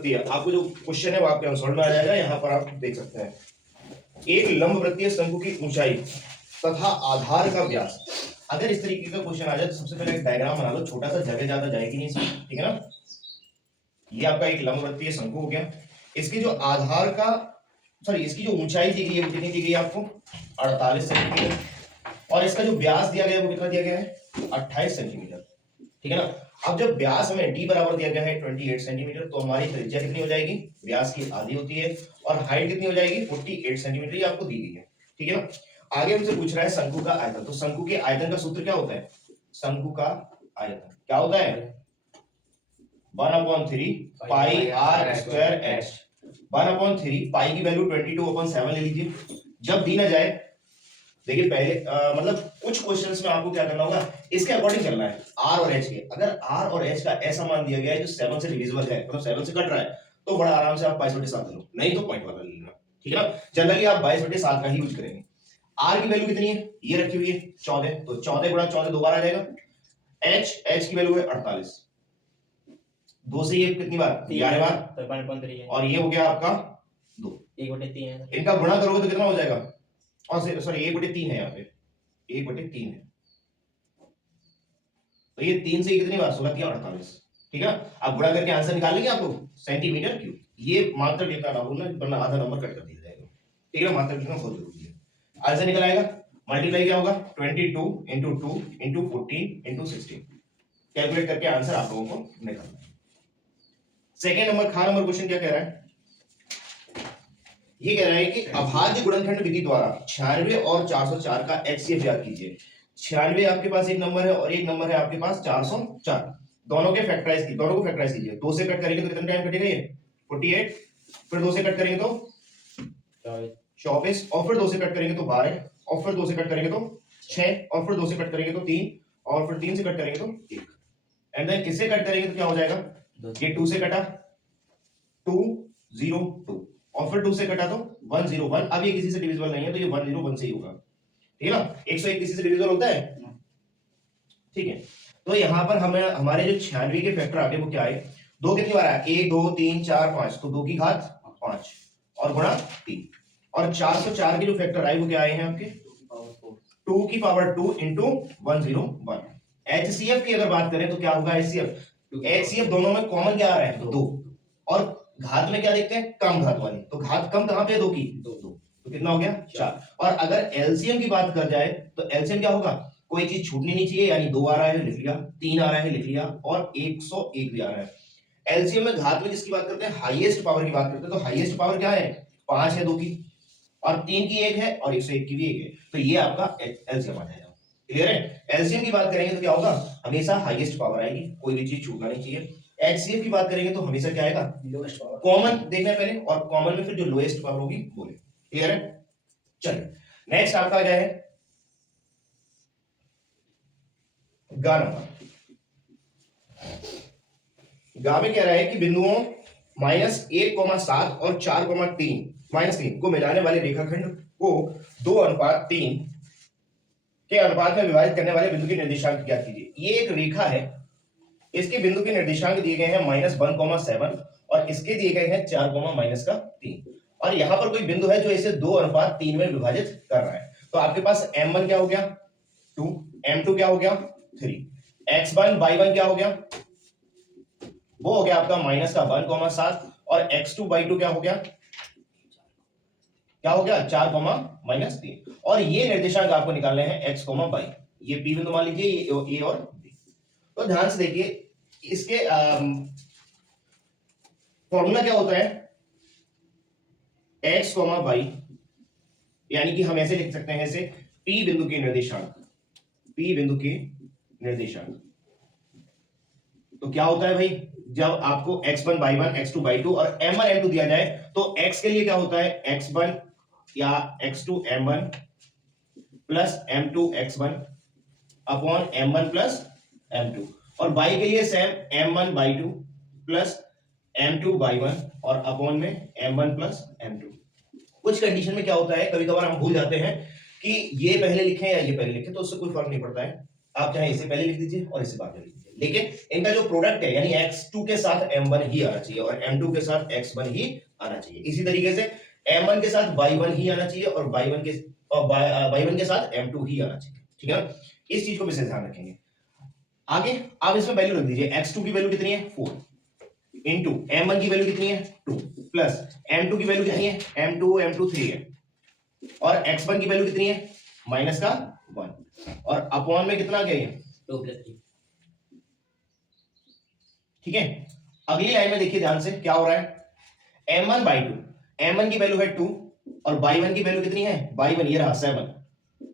वृत्तीय, आपको जो क्वेश्चन है वो आपके आंसर में आ जाएगा, यहाँ पर आप देख सकते हैं। एक लंब वृत्तीय शंकु की ऊंचाई तथा आधार का व्यास। अगर इस तरीके का क्वेश्चन आ जाए तो सबसे पहले एक डायग्राम बना लो, छोटा सा, जगह ज्यादा जाएगी नहीं इसमें, ठीक है ना। ये आपका एक लंब वृत्तीय शंकु हो गया, इसके जो आधार का सॉरी इसकी जो ऊंचाई दी गई है वो कितनी दी गई है आपको 48 सेंटीमीटर, और इसका जो व्यास दिया गया है वो कितना दिया गया है 28 सेंटीमीटर, ठीक है ना। अब जब व्यास हमें d बराबर दिया गया है 28 सेंटीमीटर, तो हमारी त्रिज्या कितनी हो जाएगी, व्यास की आधी होती है, और हाइट कितनी हो जाएगी 48 सेंटीमीटर, ये आपको दी गई है, ठीक है ना। आगे हमसे पूछ रहा है शंकु का आयतन, तो शंकु के आयतन का सूत्र क्या होता है, शंकु का आयतन क्या होता है 1/3 पाई आर स्क्वायर एच। 1/3 पाई की वैल्यू 22/7 ले लीजिए। जब दी ना जाए, देखिए पहले मतलब कुछ क्वेश्चंस में आपको क्या करना होगा, इसके अकॉर्डिंग करना है r और h के। अगर r और h का ऐसा मान दिया गया है जो 7 से डिविजिबल है, मतलब 7 से कट रहा है, तो बड़ा आराम से आप 22/7 ले लो, नहीं तो पॉइंट वाला ले लेना, ठीक है ना। जनरली आप 22/7 का ही यूज करेंगे। r की वैल्यू कितनी है, ये रखी हुई है 14, तो 14 गुणा 14 दोबारा आ जाएगा। h की वैल्यू है 48, 2 से ये कितनी बार 11 बार, तो 1.3 और ये हो गया आपका 2, 1/3 है, इनका गुणा करोगे तो कितना हो जाएगा, और सॉरी 1/3 है, यहाँ पे 1/3 है, तो ये 3 से कितनी बार 16 48, ठीक है। आप गुणा करके आंसर निकाल लेंगे आप लोग सेंटीमीटर क्यूब। ये मात्रक लिखना ना भूलना, वरना आधा नंबर कट कर दिया जाएगा, ठीक है। मात्रक लिखना बहुत जरूरी है। आंसर निकल आएगा, मल्टीप्लाई क्या होगा 22 into 2 into 14 into 16, कैलकुलेट करके आंसर आप लोगों को निकालना है। सेकेंड नंबर खा नंबर क्वेश्चन क्या कह रहा है, ये कह रहा है कि अभाज्य गुणनखंड विधि द्वारा 96 और 404 का HCF ज्ञात कीजिए। 96 आपके पास एक नंबर है और एक नंबर है आपके पास 404, दोनों के फैक्टराइज की, दोनों को फैक्टराइज कीजिए। 2 से कट करेंगे तो कितना टाइम कटेगा, ये 48, फिर 2 से कट करेंगे तो 24, और फिर 2 से कट करेंगे तो 12, और फिर 2 से कट करेंगे तो 6, और फिर 2 से कट करेंगे तो 3, और फिर 3 से कट करेंगे तो 1, एंड देन इससे कट करेंगे तो क्या हो जाएगा, ये 2 से कटा 2 0 2, और फिर 2 से कटा तो 1 0 1। अब ये किसी से डिविजिबल नहीं है तो ये 1 0 1 से ही होगा, ठीक है ना। 101 किसी से डिविजिबल होता है, ठीक है। तो यहाँ पर हमें हमारे जो 96 के फैक्टर आगे वो क्या है, 2 कितनी बार आया 1 2 3 4 5, तो 2 की घात 5 और गुणा 3, और 404 के जो फैक्टर आए वो क्या आए हैं आपके 2 की पावर 2 into 101। HCF की अगर बात करें तो क्या होगा HCF दोनों में कॉमन क्या आ रहा है 2, और घात में क्या देखते हैं कम घात वाली, तो घात कम कहां पे है 2 की 2, तो कितना हो गया 4। और अगर एलसीएम की बात कर जाए तो एलसीएम क्या होगा, कोई चीज छूटनी नहीं चाहिए, यानी 2 आ रहा है लिख लिया, 3 आ रहा है लिख लिया, और 101 भी आ रहा है। एलसीएम में घात में जिसकी बात करते हैं हाईएस्ट पावर की बात करते हैं, तो हाईएस्ट पावर क्या है 5 है 2 की, और 3 की 1 है, और 101 की भी 1 है, तो ये आपका एलसीएम आ जाएगा। क्लियर है। एलसीएम की बात करेंगे तो क्या होगा, हमेशा हाईएस्ट पावर आएगी, कोई भी चीज छूटना नहीं चाहिए। एचसीएफ की बात करेंगे तो हमेशा क्या आएगा लोएस्ट पावर, कॉमन देखना है पहले, और कॉमन में फिर जो लोएस्ट पावर होगी वो ले। क्लियर है। चलिए नेक्स्ट आपका क्या है गा नंबर। गा में कह रहा है कि बिंदुओं -1,7 और 4,3 को मिलाने वाले रेखाखंड को 2:3 के अनुपात में विभाजित करने वाले बिंदु के निर्देशांक ज्ञात कीजिए। ये एक रेखा है, इसके बिंदु के निर्देशांक दिए गए हैं -1,7 और इसके दिए गए हैं 4,-3, और यहां पर कोई बिंदु है जो इसे 2:3 में विभाजित कर रहा है। तो आपके पास m1 क्या हो गया 2, m2 क्या हो गया 3, x1 y1 क्या हो गया, वो हो गया आपका -1,7, और x2 y2 क्या हो गया 4,-3, और ये निर्देशांक आपको निकालने हैं x, y। ये p बिंदु मान लीजिए, ये a और b। तो ध्यान से देखिए इसके फॉर्मूला क्या होता है x, y, यानी कि हम ऐसे लिख सकते हैं इसे p बिंदु के निर्देशांक, p बिंदु के निर्देशांक। तो क्या होता है भाई, जब आपको x1 y1 x2 y2 और m1 m2 दिया जाए तो x के लिए क्या होता है x1 या x2 m1 plus m2 x1 upon m1 plus m2, और y के लिए same m1 y2 plus m2 y1 और अपॉन में m1 प्लस m2। कुछ कंडीशन में क्या होता है, कभी कभार हम भूल जाते हैं कि ये पहले लिखें या ये पहले लिखें, तो उससे कोई फर्क नहीं पड़ता है, आप चाहे इसे पहले लिख दीजिए और इसे बाद में लिख दीजिए, लेकिन इनका जो प्रोडक्ट है यानी x2 के साथ m1 ही आना चाहिए और m2 के साथ x1 ही आना चाहिए। इसी तरीके से m1 के साथ y1 ही आना चाहिए और y1 के साथ m2 ही आना चाहिए। ठीक है ना, इस चीज को विशेष ध्यान रखेंगे। आगे आप इसमें वैल्यू रख दीजिए, x2 की वैल्यू कितनी है 4 इंटू m1 की वैल्यू कितनी है 2 प्लस m2 की वैल्यू कितनी है m2 3 है और x1 की वैल्यू कितनी है माइनस का 1 और अपॉन में कितना गया है 2 + 3। ठीक है, अगली लाइन में देखिए ध्यान से क्या हो रहा है m1/2, m1 की वैल्यू है 2 और y1 की वैल्यू कितनी है y1 ये रहा 7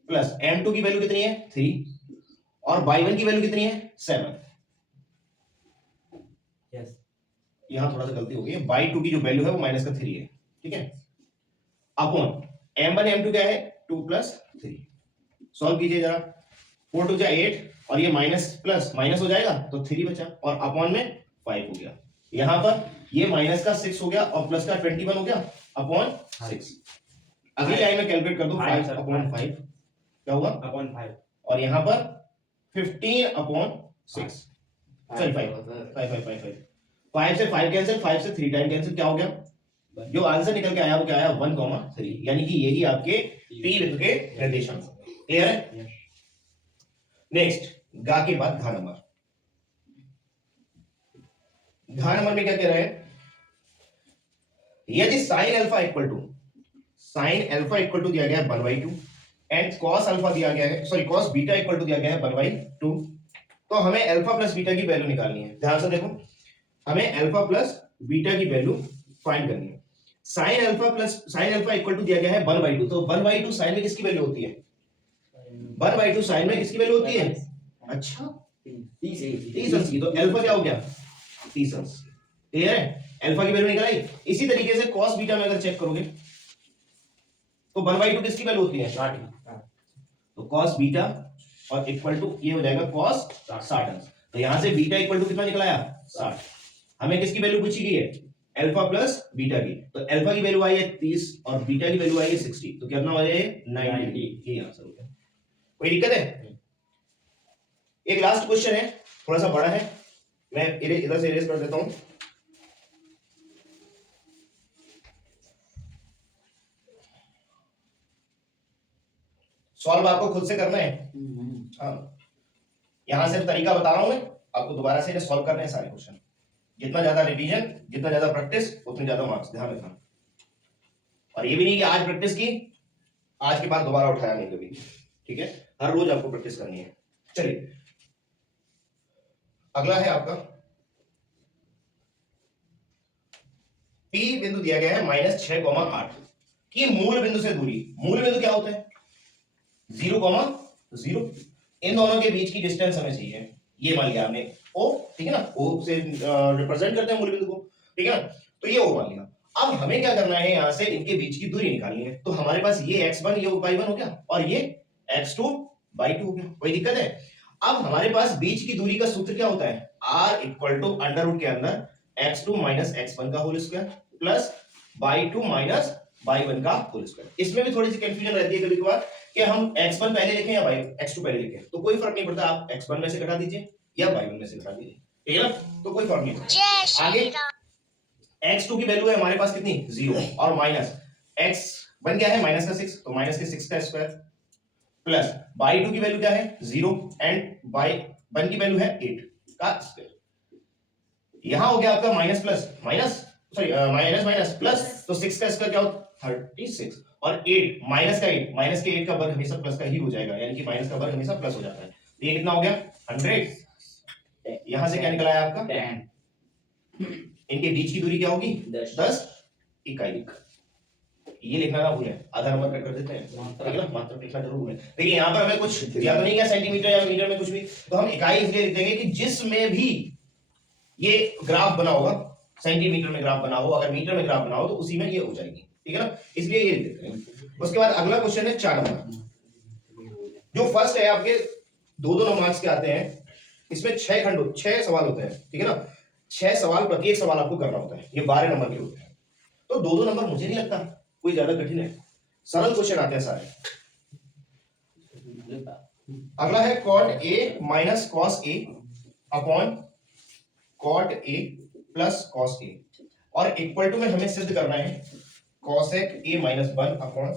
प्लस m2 की वैल्यू कितनी है 3 और y1 की वैल्यू कितनी है 7। यस, यहां थोड़ा सा गलती हो गई है, y2 की जो वैल्यू है वो माइनस का 3 है। ठीक है, अपॉन m1 m2 क्या है 2 + 3। सॉल्व कीजिए जरा, 4 2 जा 8 और ये माइनस प्लस माइनस हो जाएगा तो 3 बचा और अपॉन में 5 हो गया। यहां पर ये माइनस का 6 हो गया और प्लस का 21 हो गया अपॉन 6। अगली लाइन में कैलकुलेट कर दो 5 अपॉन 5 क्या होगा अपॉन 5 और यहां पर 15 अपॉन 6 सॉरी 5 से 5 कैंसिल, 5 से 3 टाइम कैंसिल, क्या हो गया जो आंसर निकल के आया वो क्या आया 1,3 यानी कि यही आपके P बिंदु के निर्देशांक। क्लियर है। नेक्स्ट गा के बाद घा नंबर, घा नंबर में क्या कह रहे हैं, यदि साइन अल्फा इक्वल टू दिया गया है 1/2 एंड कॉस अल्फा दिया गया है sorry cos beta equal to दिया गया है 1/2 तो हमें अल्फा प्लस बीटा की वैल्यू निकालनी है। ध्यान से देखो, हमें अल्फा प्लस बीटा की वैल्यू फाइंड करनी है। साइन अल्फा इक्वल टू दिया गया है 1/2 तो 1/2 साइन में किसकी वैल्यू होती है 1/2 साइन में किसकी वैल्यू होती है अच्छा 30 अंश की, तो अल्फा क्या हो गया 30 अंश। क्लियर है, अल्फा की वैल्यू निकल आई। इसी तरीके से cos बीटा में अगर चेक करोगे तो 1/2 किसकी वैल्यू होती है 60, तो cos बीटा और इक्वल टू ये हो जाएगा cos 60 अंश। तो यहां से बीटा इक्वल टू कितना निकला आया 60। हमें किसकी वैल्यू पूछी गई है अल्फा प्लस बीटा की, तो अल्फा की वैल्यू आई है 30 और बीटा की वैल्यू आई है 60, तो कितना हो जाएगा 90। ये आंसर हो गया। कोई दिक्कत है। एक लास्ट क्वेश्चन है, थोड़ा सा बड़ा है, मैं इधर से इरेज कर देता हूं। सॉल्व आपको खुद से करना है। हाँ, यहां से तरीका बता रहा हूं मैं, आपको दोबारा से सॉल्व करने हैं सारे क्वेश्चन। जितना ज्यादा रिवीजन, जितना ज्यादा प्रैक्टिस, उतने ज्यादा मार्क्स, ध्यान रखना। और ये भी नहीं कि आज प्रैक्टिस की आज के बाद दोबारा उठाया नहीं कभी। ठीक है, हर रोज आपको प्रैक्टिस करनी है। चलिए अगला है आपका P बिंदु दिया गया है -6,8 की मूल बिंदु से दूरी। मूल बिंदु क्या होता है 0,0। इन दोनों के बीच की डिस्टेंस हमें चाहिए, ये मान लिया आपने O, ठीक है ना, O से रिप्रेजेंट करते हैं मूल बिंदु को, ठीक है ना, तो ये O मान लिया। अब हमें क्या करना है, यहां से इनके बीच की दूरी निकालनी है। तो हमारे पास ये x1 ये y1 हो गया और ये x2/2 हो गया। कोई दिक्कत है। अब हमारे पास बीच की दूरी का सूत्र क्या होता है r equal to under root के अंदर x2 माइनस x1 का whole square plus y2 minus y1 का होल स्क्वायर। इसमें भी थोड़ी सी कंफ्यूजन रहती है कभी कभार कि हम x1 पहले लिखें या x2 पहले लिखें, तो कोई फर्क नहीं पड़ता, आप x1 में से घटा दीजिए या y1 में से घटा दीजिए, ठीक है ना, तो कोई फर्क नहीं पड़ता। आगे x2 की वैल्यू है हमारे पास कितनी 0 और माइनस x1 क्या है माइनस का 6, तो माइनस के 6 का स्क्वायर प्लस y2 की वैल्यू क्या है 0 एंड y1 की वैल्यू है 8 का स्क्वायर। यहां हो गया आपका minus plus minus sorry minus minus plus, तो 6 का स्क्वायर क्या होता 36 और 8 माइनस के 8 का वर्ग हमेशा प्लस का ही हो जाएगा, यानी कि माइनस का वर्ग हमेशा प्लस हो जाता है। तो ये कितना हो गया 100। यहां से क्या निकला है आपका 10। इनके बीच की दूरी क्या होगी 10 इकाई। ये लिखना ना भूलें, आधा नंबर कट कर देते हैं, ठीक है ना, मात्रक लिखना जरूर भूलें। देखिए यहाँ पर हमें कुछ दिया तो नहीं क्या सेंटीमीटर या मीटर में कुछ भी, तो हम इकाई इसलिए लिख देंगे कि जिसमें भी ये ग्राफ बना होगा, सेंटीमीटर में ग्राफ बना हो, अगर मीटर में ग्राफ बना हो तो उसी में ये हो जाएगी, ठीक है ना, इसलिए ये लिख देते हैं। उसके बाद अगला क्वेश्चन है 4 नंबर, जो फर्स्ट है आपके 2-2 मार्क्स के आते हैं। इसमें 6 सवाल होते हैं, ठीक है ना, 6 सवाल, प्रत्येक सवाल आपको करना होता है, ये 12 नंबर के होते हैं। तो 2-2 नंबर मुझे नहीं लगता कोई ज्यादा कठिन है, सरल क्वेश्चन आते हैं सारे। अगला है cot a minus cos a upon cot A plus cos A, और इक्वल टू में हमें सिद्ध करना है cosec A minus 1 upon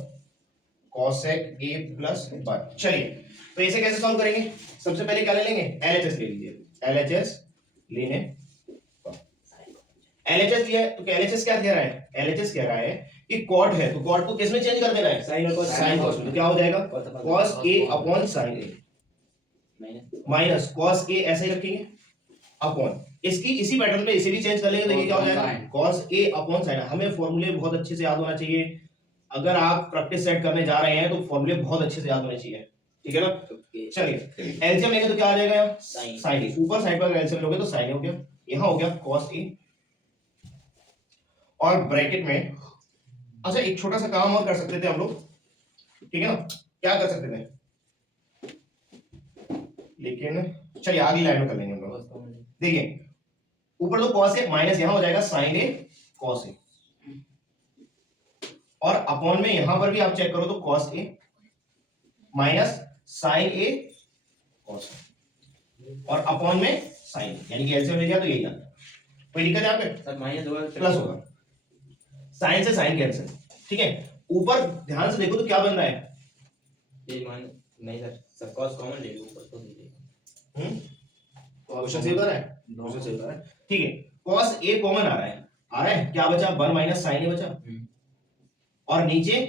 cosec A plus 1। चलिए तो इसे कैसे सॉल्व करेंगे? सबसे पहले क्या ले लेंगे? एलएचएस ले लीजिए, एलएचएस लेने एलएचएस लिया है तो एलएचएस क्या कह रहा है? एलएचएस कह रहा है कि कॉट है तो कॉट को किस में चेंज कर देना है? साइन और कॉस। साइन कॉस में, तो क्या हो जाएगा? Cos A upon sine A minus cos A ऐसे ही रखेंगे अपॉन इसकी इसी पैटर्न पे इसे भी चेंज कर लेंगे तो ये क्या हो जाएगा? Cos A upon sine. हमें फॉर्मूले बहुत अच्छे से याद होना चाहिए, अगर आप प्रैक्टिस सेट करने जा रहे हैं तो फॉर्मूले बहुत अच्छे से याद होने चाहिए, ठीक है ना? चलिए एलसीएम लेंगे तो क्या आ जाएगा? यहाँ साइन ए, ऊपर साइड पर एलसीएम लोगे तो साइन ए हो गया, यहाँ हो गया कॉस ए, और ब्रैकेट में अच्छा एक छोटा सा काम और कर सकते थे हम लोग, ठीक है ना? क्या कर सकते थे, लेकिन चलिए अगली लाइन में कर लेंगे हम लोग। देखिए ऊपर तो कॉस ए माइनस यहाँ हो जाएगा साइन ए कॉस ए, और अपॉन में यहां पर भी आप चेक करो तो cos A minus sign A cos A, और अपॉन में साइन, यानी कि एलसीएम ले लिया तो यही आता है। कोई दिक्कत है यहाँ पे? सर माइनस होगा प्लस होगा, साइन से साइन कैंसिल, ठीक है? ऊपर ध्यान से देखो तो क्या बन रहा है? ये माइनस नहीं सर कॉस कॉमन ले लो ऊपर तो दीजिए। क्वेश्चन सही बता रहा है, क्वेश्चन सही बता रहा है, ठीक है? कॉस ए कॉमन आ रहा है, क्या बचा? 1 माइनस साइन ए बचा, और नीचे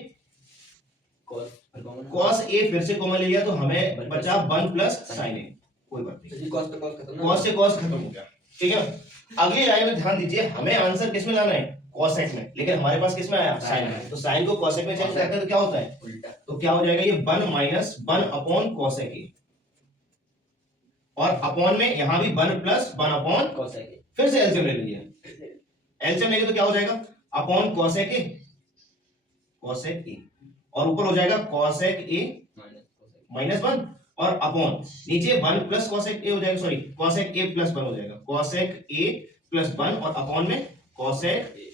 कॉस ए फिर से कॉमन ले लिया तो हमें बचा 1 प्लस साइन ए। कोई बात नहीं, कॉस से कॉस खत्म हो गया, ठीक है? अगली लाइन में ध्यान दीजिए, हमें आंसर किस में लाना है? कॉसेक में, लेकिन हमारे पास किस में आया? साइन में, तो साइन को कॉसेक में चेंज करते हैं तो क्या होता है? उल्टा। तो क्या हो जाएगा? ये 1 माइनस 1 अपॉन कॉसेक ए, और अपॉन में यहां भी 1 प्लस 1 अपॉन कॉसेक ए। फिर से एलसीएम ले लीजिए, एलसीएम लेंगे तो क्या हो जाएगा? अपॉन कॉसेक ए, कॉसेक ए, और ऊपर हो जाएगा कॉसेक ए माइनस 1, और अपॉन नीचे 1 प्लस कॉसेक ए हो जाएगा, सॉरी कॉसेक ए प्लस 1 हो जाएगा, कॉसेक ए प्लस 1, और अपॉन में कॉसेक ए।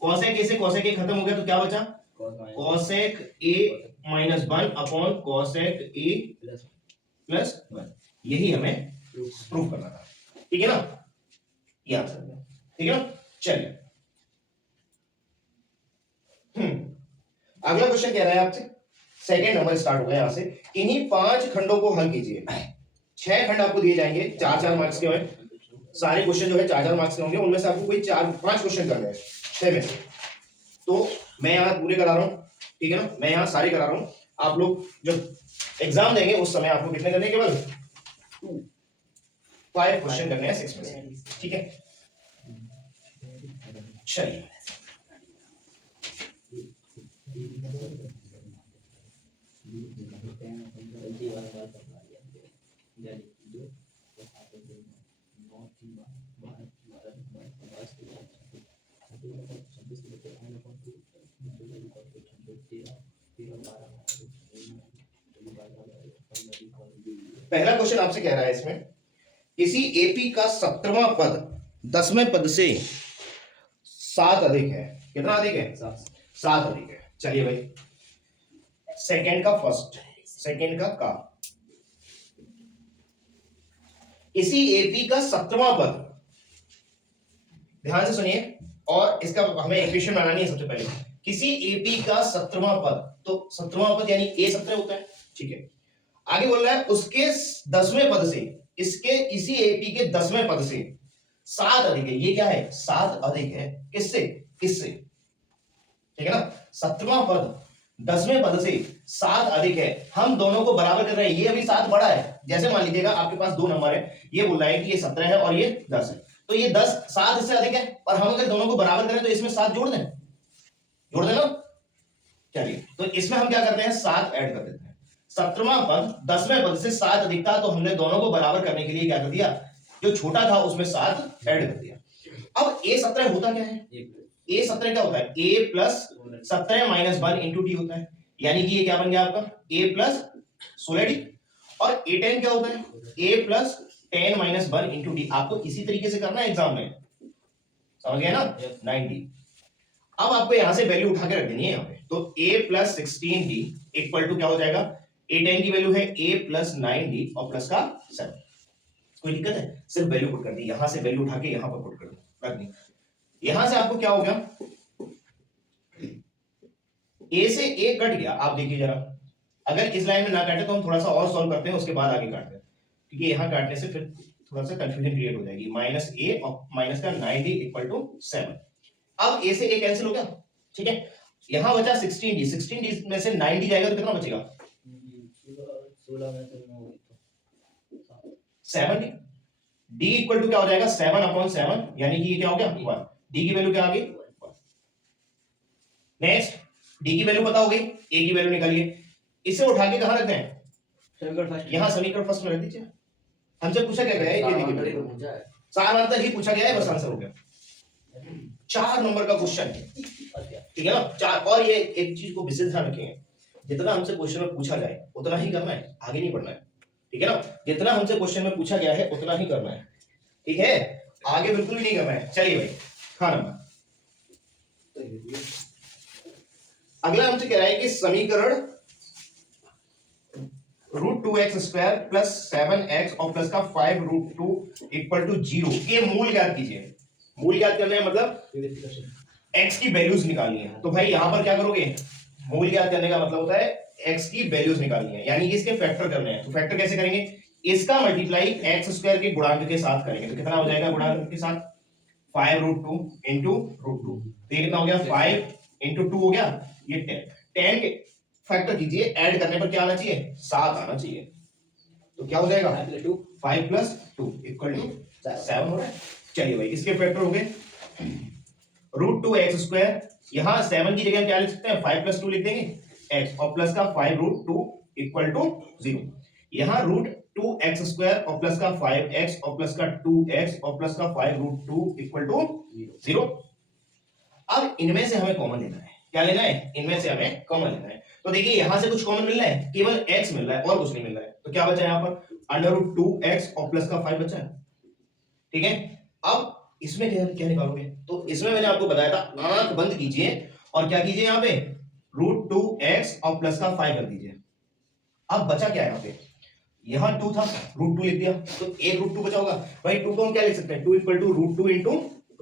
कॉसेक ए से कॉसेक ए खत्म हो गया तो क्या बचा? Cosec A minus 1 upon cosec A plus 1। यही हमें प्रूफ करना था, ठीक है ना? ये आंसर है, ठीक है ना? चलिए अगला क्वेश्चन कह रहा है आपसे, सेकंड नंबर स्टार्ट होगा यहां से, इन्हीं 5 खंडों को हल कीजिए। 6 खंड आपको दिए जाएंगे, 4-4 मार्क्स के होंगे, सारे क्वेश्चन जो है 4-4 मार्क्स के होंगे, उनमें से आपको कोई 4-5 क्वेश्चन करने हैं 6 में से। तो मैं यहाँ पूरे करा रहा हूँ, ठीक है ना? मैं यहाँ सारे करा रहा हूँ, आप लोग जब एग्जाम देंगे उस समय आपको कितने करने? केवल 5 क्वेश्चन करने हैं 6 में से, ठीक है? चलिए पहला क्वेश्चन आपसे कह रहा है इसमें, किसी एपी का 17वां पद 10वें पद से 7 अधिक है। कितना अधिक है? 7 अधिक है। चलिए भाई, सेकंड का फर्स्ट, सेकंड का इसी एपी का 17वां पद, ध्यान से सुनिए, और इसका हमें इक्वेशन बनानी है सबसे पहले। किसी एपी का 17वां पद, तो 17वां पद यानी ए 17 होता है, ठीक है? आगे बोल रहा है उसके 10वें पद से, इसके इसी एपी के 10वें पद से 7 अधिक है। ये क्या है? 7 अधिक है। किससे? किससे? ठीक है ना? 17वां पद 10वें पद से 7 अधिक है, हम दोनों को बराबर कर रहे हैं। ये अभी 7 बड़ा है, जैसे मान लीजिएगा आपके पास 2 नंबर है, ये बोल रहा है कि ये 17 है और ये 10 है, तो ये 10 7 इससे अधिक है, और हम अगर दोनों को बराबर करें तो इसमें 7 जोड़ दें, जोड़ देना। चलिए तो इसमें हम क्या करते हैं? 7 ऐड कर देते हैं। 17वां पद 10वें पद से 7 अधिक था, तो हमने दोनों को बराबर करने के लिए क्या कर दिया? जो छोटा था उसमें 7 ऐड कर दिया। अब a 17 होता क्या है? a 17 क्या होता है? a plus 17 minus 1 into D होता है, यानी कि ये क्या बन गया आपका? a plus 16d। और a 10 क्या होता है? a plus 10 minus 1 into D. आपको इसी तरीके से करना है एग्जाम में, समझ गए ना? 90। अब आपको यहां से वैल्यू उठा के रख देनी है यहाँ पे, तो a plus 16d equal to क्या हो जाएगा? a 10 की वैल्यू है a प्लस 9d और प्लस का 7। कोई दिक्कत है? सिर्फ वैल्यू पुट कर दी, यहां से वैल्यू उठा के यहां पर पुट कर दो, रख दी। यहां से आपको क्या हो गया, ए से ए कट गया। आप देखिए जरा, अगर इस लाइन में ना काटे तो हम थोड़ा सा और सॉल्व करते हैं, उसके बाद आगे काटते हैं, क्योंकि यहां काटने से फिर थोड़ा सा कंफ्यूजन क्रिएट हो जाएगी। माइनस ए और माइनस का 90 इक्वल टू 7। अब ए से ए कैंसिल हो गया, ठीक है। यहां बचा 16d, 16d में से 9d जाएगा तो कितना बचेगा? 16 में से 9 7d। d इक्वल टू क्या हो जाएगा? 7/7, यानी कि ये क्या हो गया? 1। d की वैल्यू क्या आ गई? 1। नेक्स्ट, d की वैल्यू पता हो गई, a की वैल्यू निकालिए। इसे उठा के कहां रखते हैं? समीकरण फर्स्ट, यहां समीकरण फर्स्ट में रख दीजिए। हमसे पूछा क्या गया है? ये देखिए, सामान्यतः ही पूछा गया है, बस आंसर हो गया। 4 नंबर का क्वेश्चन है, ठीक है ना? 4। और ये एक चीज को विशेष ध्यान रखेंगे, जितना हमसे क्वेश्चन में पूछा जाए उतना ही करना है, आगे नहीं बढ़ना है, ठीक है ना? जितना हमसे क्वेश्चन में पूछा गया है उतना ही करना है, ठीक है? आगे बिल्कुल भी नहीं करना है। चलिए भाई, हाँ नंबर अगला हमसे कह रहा है कि समीकरण √2x² प्लस 7x और प्लस का 5√2 इक्वल टू 0 के मूल ज्ञात कीजिए। मूल ज्ञात करना है मतलब x की वैल्यूज निकालनी है। तो भाई यहां पर क्या करोगे? मूल ज्ञात करने का मतलब होता है x की वैल्यूज निकालनी है, यानी कि इसके फैक्टर करने हैं। तो फैक्टर कैसे करेंगे? इसका मल्टीप्लाई x² के गुणांक के साथ करेंगे। तो कितना हो जाएगा गुणांक के साथ? 5√2 इंटू √2। तो ये कितना हो गया? 5 इंटू 2 हो गया, ये 10। 10 के फैक्टर कीजिए, ऐड करने पर क्या आना चाहिए? 7 आना चाहिए। तो क्या हो जाएगा? 5 प्लस 2 इक्वल टू 7 हो रहा है। चलिए भाई, इसके फैक्टर हो गए √2x²। यहां 7 की जगह क्या लिख सकते हैं? 5 प्लस 2 लिख देंगे, x और प्लस का 5√2 इक्वल टू 0। यहां √2x² और प्लस का 5x और प्लस का 2x और प्लस का 5√2 इक्वल टू 0। अब इनमें से हमें कॉमन लेना है। क्या लेना है? इनमें से हमें कॉमन लेना है। तो देखिए, यहां से कुछ कॉमन मिल रहा है, केवल x मिल रहा है और कुछ नहीं मिल रहा है। तो क्या बचा यहां पर? √2x और प्लस का 5 बचा है, ठीक है। अब इसमें क्या निकालोगे? तो इसमें मैंने आपको बताया था, आंख बंद कीजिए और क्या कीजिए यहां पे? √2x और प्लस का 5 कर दीजिए। अब बचा क्या है यहां पे? यहां 2 था, √2 लिख दिया, तो एक √2 बचा होगा। भाई 2 को हम क्या लिख सकते हैं? 2 इक्वल टू √2 इंटू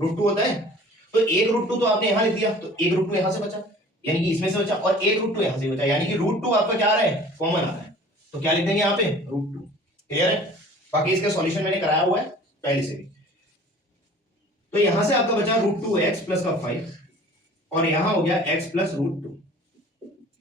√2 होता है। तो एक √2 तो आपने यहां लिख दिया, तो एक √2 यहां से बचा, यानी कि इसमें से बचा, और एक √2 यहां से बचा, यानी कि √2 आपका क्या आ रहा है? कॉमन आ रहा है। तो क्या लिख देंगे यहां पे? √2। क्लियर है? बाकी इसका सॉल्यूशन मैंने कराया हुआ है पहले से भी। तो यहां से आपका बचा √2x प्लस का 5 और यहां हो गया x प्लस √2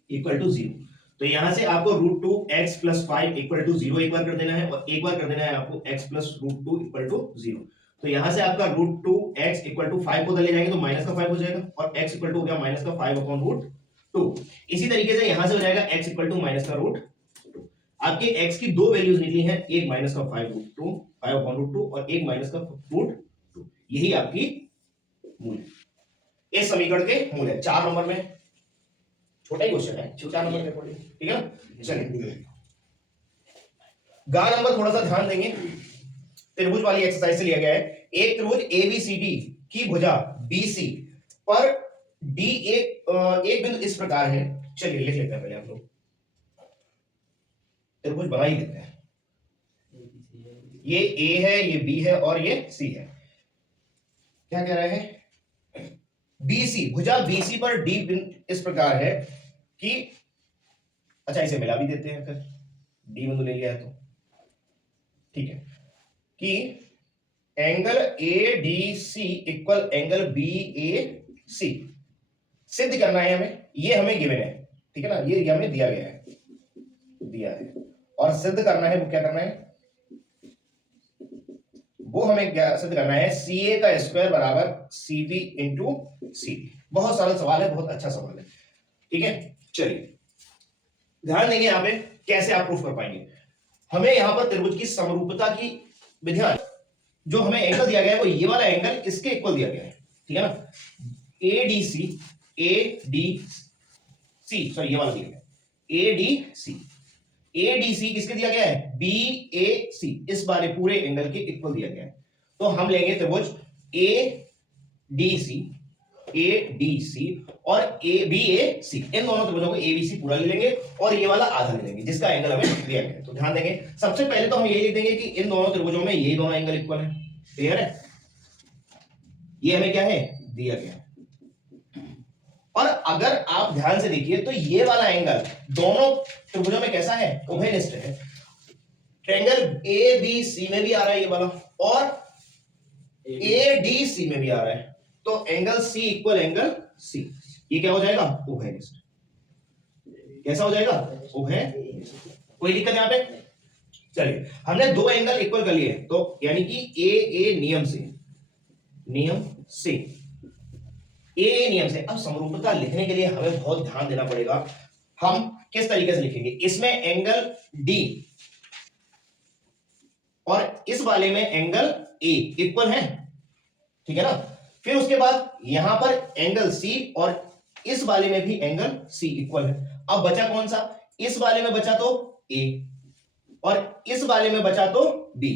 इक्वल टू 0। तो यहां से आपको √2x प्लस 5 इक्वल टू 0 एक बार कर देना है, और एक बार कर देना है आपको x प्लस √2 इक्वल टू 0। तो यहां से आपका √2x इक्वल टू 5 को उधर ले जाएंगे तो माइनस का 5 हो जाएगा, और x इक्वल टू हो गया माइनस का 5 अपॉन √2। इसी तरीके से यहां से हो जाएगा x इक्वल टू माइनस का √2। आपके x की दो वैल्यूज निकली हैं, एक माइनस का 5 अपॉन √2 और एक माइनस का √2। यही आपकी मूल, इस समीकरण के मूल है। 4 नंबर में, छोटा ही क्वेश्चन है, 4 नंबर के अकॉर्डिंग, ठीक है ना? चलिए, गा नंबर थोड़ा सा ध्यान देंगे, त्रिभुज वाली एक्सरसाइज से लिया गया है। एक त्रिभुज एबीसीडी की भुजा बीसी पर डी एक बिंदु इस प्रकार है। चलिए लिख लेते हैं पहले हम लोग, त्रिभुज बना ही लेते हैं। ये ए है, ये बी है और ये सी है। क्या कह रहे हैं? बीसी, भुजा बीसी पर डी बिंदु इस प्रकार है कि, अच्छा इसे मिला भी देते हैं, फिर डी बिंदु ले लिया है तो ठीक है, कि angle A D C equal angle B A C सिद्ध करना है हमें। ये हमें गिवन है, ठीक है ना? ये हमें दिया गया है, और सिद्ध करना है, वो क्या करना है? वो हमें क्या सिद्ध करना है? सी ए का स्क्वायर बराबर C B into C D. बहुत सरल सवाल है, बहुत अच्छा सवाल है, ठीक है। चलिए ध्यान देंगे यहां पे कैसे आप प्रूफ कर पाएंगे। हमें यहां पर त्रिभुज की समरूपता की विधियां, जो हमें एंगल दिया गया है वो ये वाला एंगल इसके इक्वल दिया गया है, ठीक है ना? एडीसी, सॉरी ये वाला दिया गया एडीसी, एडीसी किसके दिया गया है? बी ए सी, इस बारे पूरे एंगल के इक्वल दिया गया है। तो हम लेंगे त्रिभुज ए डी सी ADC और ABAC, इन दोनों त्रिभुजों को ABC पूरा ले लेंगे और ये वाला आधा ले लेंगे जिसका एंगल हमें दिया गया है। तो ध्यान देंगे, सबसे पहले तो हम यही लिख देंगे कि इन दोनों त्रिभुजों में यही दोनों एंगल इक्वल है। क्लियर है? ये हमें क्या है, दिया गया है। और अगर आप ध्यान से देखिए तो ये वाला एंगल दोनों त्रिभुजों में कैसा है, उभयनिष्ठ है। ट्रायंगल ABC में भी आ रहा है ये वाला और ADC में भी आ रहा है, तो angle C equal angle C, ये क्या हो जाएगा, उभयनिष्ठ। कैसा हो जाएगा, उभयनिष्ठ। कोई दिक्कत यहां पे? चलिए, हमने दो एंगल इक्वल कर लिए, तो यानी कि AA नियम से AA नियम से। अब समरूपता लिखने के लिए हमें बहुत ध्यान देना पड़ेगा, हम किस तरीके से लिखेंगे। इसमें एंगल D और इस वाले में एंगल A इक्वल है, ठीक है ना। फिर उसके बाद यहां पर एंगल C और इस वाले में भी एंगल C इक्वल है। अब बचा कौन सा, इस वाले में बचा तो A और इस वाले में बचा तो B,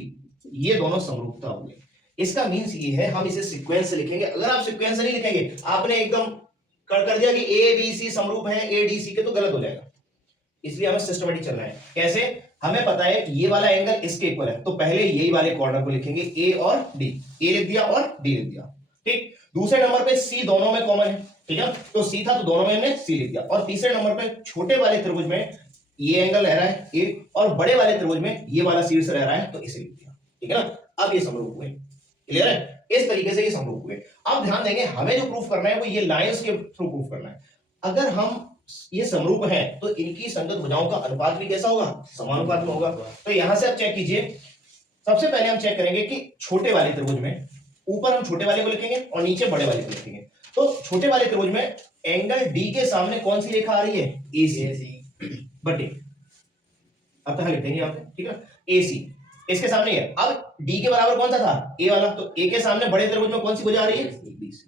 ये दोनों समरूपता हो गई। इसका मीन्स ये है, हम इसे सीक्वेंस से लिखेंगे। अगर आप सीक्वेंस से नहीं लिखेंगे, आपने एकदम कर दिया कि ABC समरूप है ADC के, तो गलत हो जाएगा। इसलिए हमें सिस्टमेटिक चलना है। कैसे, हमें पता है कि ये वाला एंगल इसके इक्वल है, तो पहले यही वाले कॉर्नर को लिखेंगे A और D, A लिख दिया और D लिख दिया, ठीक। दूसरे नंबर पे C दोनों में कॉमन है, ठीक है, तो C था तो दोनों में हमने C लिख दिया। और तीसरे नंबर पे छोटे वाले त्रिभुज में ये एंगल रह रहा है A और बड़े वाले त्रिभुज में ये वाला शीर्ष रह रहा है, तो इसे लिख दिया, ठीक है ना। अब ये समरूप हुए, क्लियर है, इस तरीके से ये समरूप हुए। अब ध्यान देंगे, हमें जो प्रूफ करना है वो ये लाइंस के थ्रू प्रूफ करना है। अगर हम ये समरूप है तो इनकी संगत भुजाओं का अनुपात भी कैसा होगा, समानुपात में होगा। तो यहां से आप चेक कीजिए, सबसे पहले हम चेक करेंगे कि छोटे वाले त्रिभुज में ऊपर हम छोटे वाले को लिखेंगे और नीचे बड़े वाले को लिखेंगे। तो छोटे वाले त्रिभुज में एंगल D के सामने कौन सी रेखा आ रही है, AC बटे, अब तक लिख देंगे यहां पे, ठीक है, AC इसके सामने है। अब D के बराबर कौन सा था, A वाला, तो A के सामने बड़े त्रिभुज में कौन सी भुजा आ रही है, BC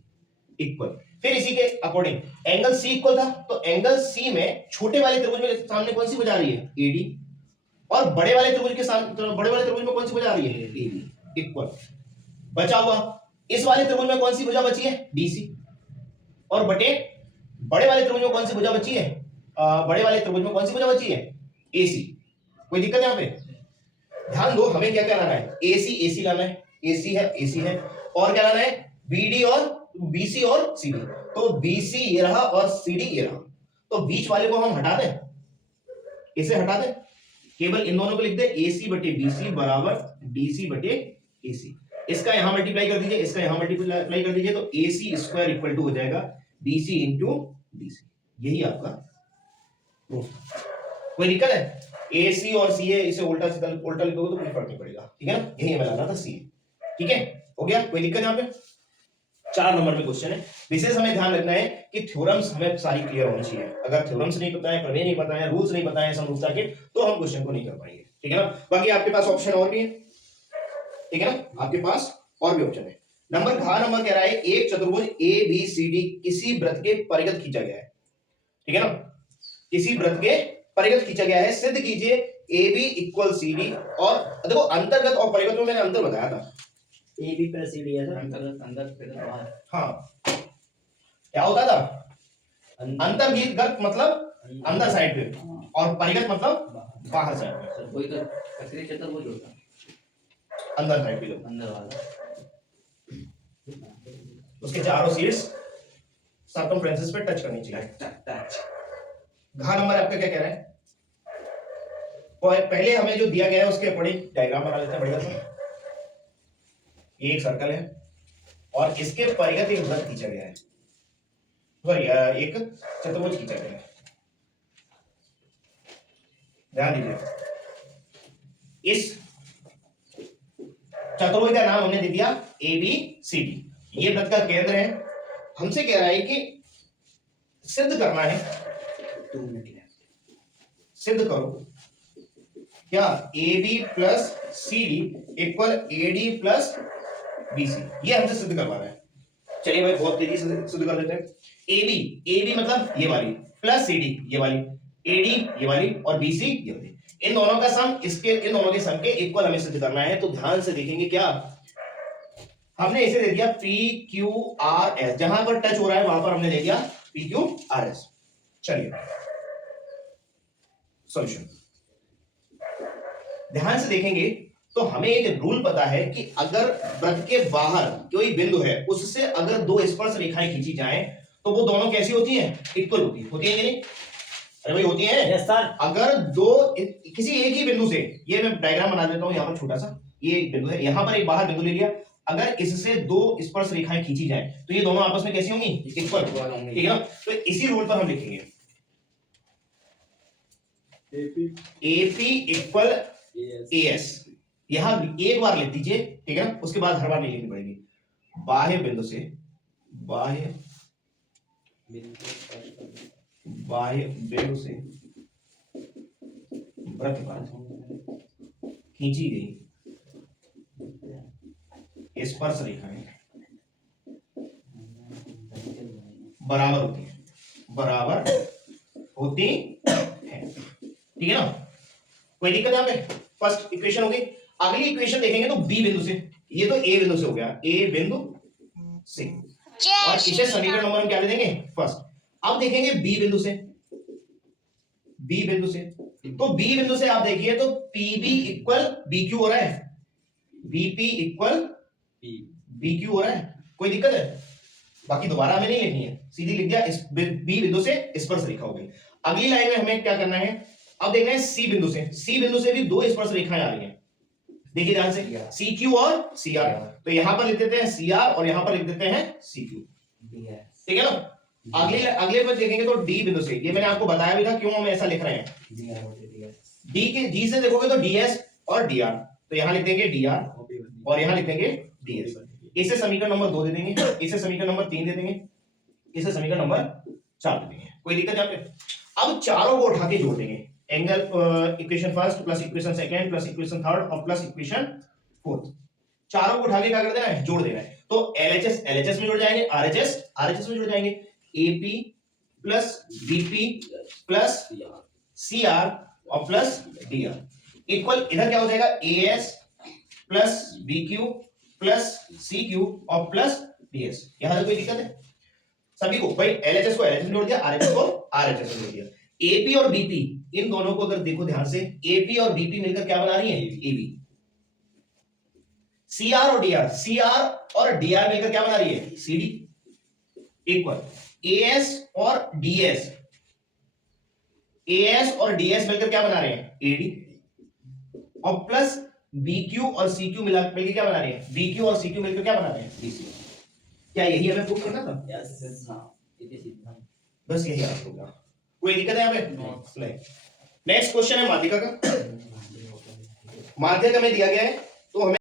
इक्वल। फिर इसी के अकॉर्डिंग एंगल C इक्वल था, तो एंगल C में छोटे वाले त्रिभुज के सामने कौन सी भुजा आ रही है, AD, और बड़े वाले त्रिभुज के सामने, तो बड़े वाले त्रिभुज में कौन सी भुजा आ रही है, AB इक्वल। बचा हुआ इस वाले त्रिभुज में कौन सी भुजा बची है, DC, और बटे बड़े वाले त्रिभुज में कौन सी भुजा बची है, बड़े वाले त्रिभुज में कौन सी भुजा बची है, AC। कोई दिक्कत यहां पे? ध्यान दो, हमें क्या क्या लाना है, AC लाना है, AC है, और क्या लाना है, BD और BC और CD। तो BC ये रहा और CD ये रहा, तो बीच वाले को हम हटा दें, इसे हटा दें, केवल इन दोनों को लिख दे, AC बटे BC बराबर DC बटे AC। इसका यहां मल्टीप्लाई कर दीजिए, इसका यहां मल्टीप्लाई कर दीजिए, तो AC स्क्वायर इक्वल टू हो जाएगा BC इंटू DC। यही आपका प्रूफ। कोई दिक्कत है? AC और CA इसे उल्टा लिखोगे तो कोई फर्क नहीं पड़ेगा, ठीक है ना। यही हमें लाना था CA, ठीक है, हो गया। कोई दिक्कत यहाँ पे? 4 नंबर में क्वेश्चन है। विशेष हमें ध्यान रखना है कि थ्योरम्स हमें सारी क्लियर होनी चाहिए। अगर थ्योरम्स नहीं पता है, प्रमेय नहीं पता है, रूल्स नहीं पता है समरूपता के, तो हम क्वेश्चन को नहीं कर पाएंगे, ठीक है ना। बाकी आपके पास ऑप्शन और भी है, ठीक है ना, आपके पास और भी ऑप्शन है। नंबर कह रहा है एक चतुर्भुज ABCD किसी वृत्त के परिगत खींचा गया है, ठीक है ना, किसी वृत्त के परिगत खींचा गया है, सिद्ध कीजिए AB इक्वल CD। और देखो अंतर्गत और परिगत में मैंने अंतर बताया था, AB प्लस CD है सर, अंदर फिर बाहर। हाँ, क्या होता था, अंतर्गत मतलब अंदर साइड पे, और परिगत मतलब बाहर साइड पे। सर कोई तो चक्री चतुर्भुज होता है, अंदर साइड पे, अंदर वाला, उसके चारों शीर्ष सर्कमफ्रेंसेस पे टच करनी चाहिए। टच। घ नंबर आपका क्या कह रहा है, पहले हमें जो दिया गया है उसके अकॉर्डिंग डायग्राम बना लेते हैं बढ़िया से। ये एक सर्कल है और इसके परिगत एक वृत्त खींचा गया है, सॉरी एक चतुर्भुज खींचा गया है। ध्यान दीजिए, इस चतुर्भुज का नाम हमने दे दिया ABCD। ये वृत्त का केंद्र है। हमसे कह रहा है कि सिद्ध करना है, 2 मिनट ले, सिद्ध करो क्या AB plus CD equal AD plus BC। ये हमसे सिद्ध करवाना है। चलिए भाई बहुत तेजी से सिद्ध कर देते हैं। AB मतलब ये वाली, प्लस CD ये वाली, AD ये वाली और BC ये वाली, इन दोनों का सम इन दोनों के सम के इक्वल हमें सिद्ध करना है। तो ध्यान से देखेंगे क्या, हमने इसे दे दिया पी क्यू आर एस, जहां पर टच हो रहा है वहां पर हमने ले लिया पी क्यू आर एस। चलिए सॉल्यूशन ध्यान से देखेंगे तो हमें एक रूल पता है कि अगर वृत्त के बाहर कोई बिंदु है उससे अगर दो स्पर्श रेखाएं खींची जाएं तो वो दोनों कैसी होती हैं? इक्वल होती है कि नहीं? अरे भाई होती है। Yes sir. अगर दो किसी एक ही बिंदु से, ये मैं डायग्राम बना देता हूं यहां पर छोटा सा, ये एक बिंदु है, यहां पर एक बाहर बिंदु ले लिया, अगर इससे दो स्पर्श रेखाएं खींची जाएं तो ये दोनों आपस में कैसी होंगी? इक्वल, ठीक है ना? तो इसी रूल पर हम लिखेंगे एपी इक्वल एएस। यहां एक बार लिख दीजिए, ठीक है ना? उसके बाद हर बार नहीं लिखनी पड़ेगी। बाह्य बिंदु से वृत्त पर खींची गई स्पर्श रेखाएं बराबर होती है, ठीक है ना? कोई दिक्कत यहाँ पे? फर्स्ट इक्वेशन हो गई। अगली इक्वेशन देखेंगे तो बी बिंदु से, ये तो ए बिंदु से हो गया, ए बिंदु से, और इसे समीकरण नंबर हम क्या ले देंगे? फर्स्ट। अब देखेंगे बी बिंदु से, तो बी बिंदु से आप देखिए तो पीबी इक्वल बी क्यू हो रहा है, बीपी इक्वल बी क्यू हो रहा है। कोई दिक्कत है? बाकी दोबारा हमें नहीं लिखनी है, सीधी लिख दिया, बी बिंदु से स्पर्श रेखा हो गई। अगली लाइन में हमें क्या करना है? अब देखना है सी बिंदु से भी दो स्पर्श रेखाएं आ रही हैं, देखिए ध्यान से, सी क्यू और सी आर। तो यहां पर लिख देते हैं सी आर और यहां पर लिख देते हैं सी क्यू, ठीक है ना? अगले पर देखेंगे तो डी बिंदु से, ये मैंने आपको बताया भी था क्यों हम ऐसा लिख रहे हैं। डी से देखोगे तो डीएस और डीआर, तो यहां लिख देंगे डीआर और यहां लिख देंगे डीएस। इसे समीकरण नंबर 2 दे देंगे, इसे समीकरण नंबर 3 दे देंगे, इसे समीकरण नंबर 4 दे देंगे। कोई दिक्कत यहाँ पे? अब चारों को उठा के जोड़ देंगे, angle equation first plus equation second plus equation third और प्लस इक्वेशन फोर्थ, चारों को उठा के क्या कर देना है? जोड़ देना है। तो एलएचएस एलएचएस में जुड़ जाएंगे, आरएचएस आरएचएस में जुड़ जाएंगे, AP plus BP plus CR और प्लस डीआर इक्वल, इधर क्या हो जाएगा? As plus BQ plus CQ और प्लस डीएस। यहां तक कोई दिक्कत है? सभी को भाई एलएचएस को एलएचएस में जोड़ दिया, आरएचएस को आरएचएस में जोड़ दिया। एपी और बीपी, इन दोनों को अगर देखो ध्यान से, एपी और बीपी मिलकर क्या बना रही है? एबी। सीआर और डीआर मिलकर क्या बना रही है? सीडी। इक्वल एएस और डीएस मिलकर क्या बना रहे हैं? एडी। और प्लस बीक्यू और सीक्यू मिलकर क्या बना रहे हैं? बीक्यू और सीक्यू मिलकर क्या बना रहे हैं? बीसी। क्या यही हमें प्रूफ करना था? बस यही आपको होगा। कोई दिक्कत है यहाँ पे? नहीं। नेक्स्ट क्वेश्चन है माध्यिका का। माध्यक हमें दिया गया है, तो हमें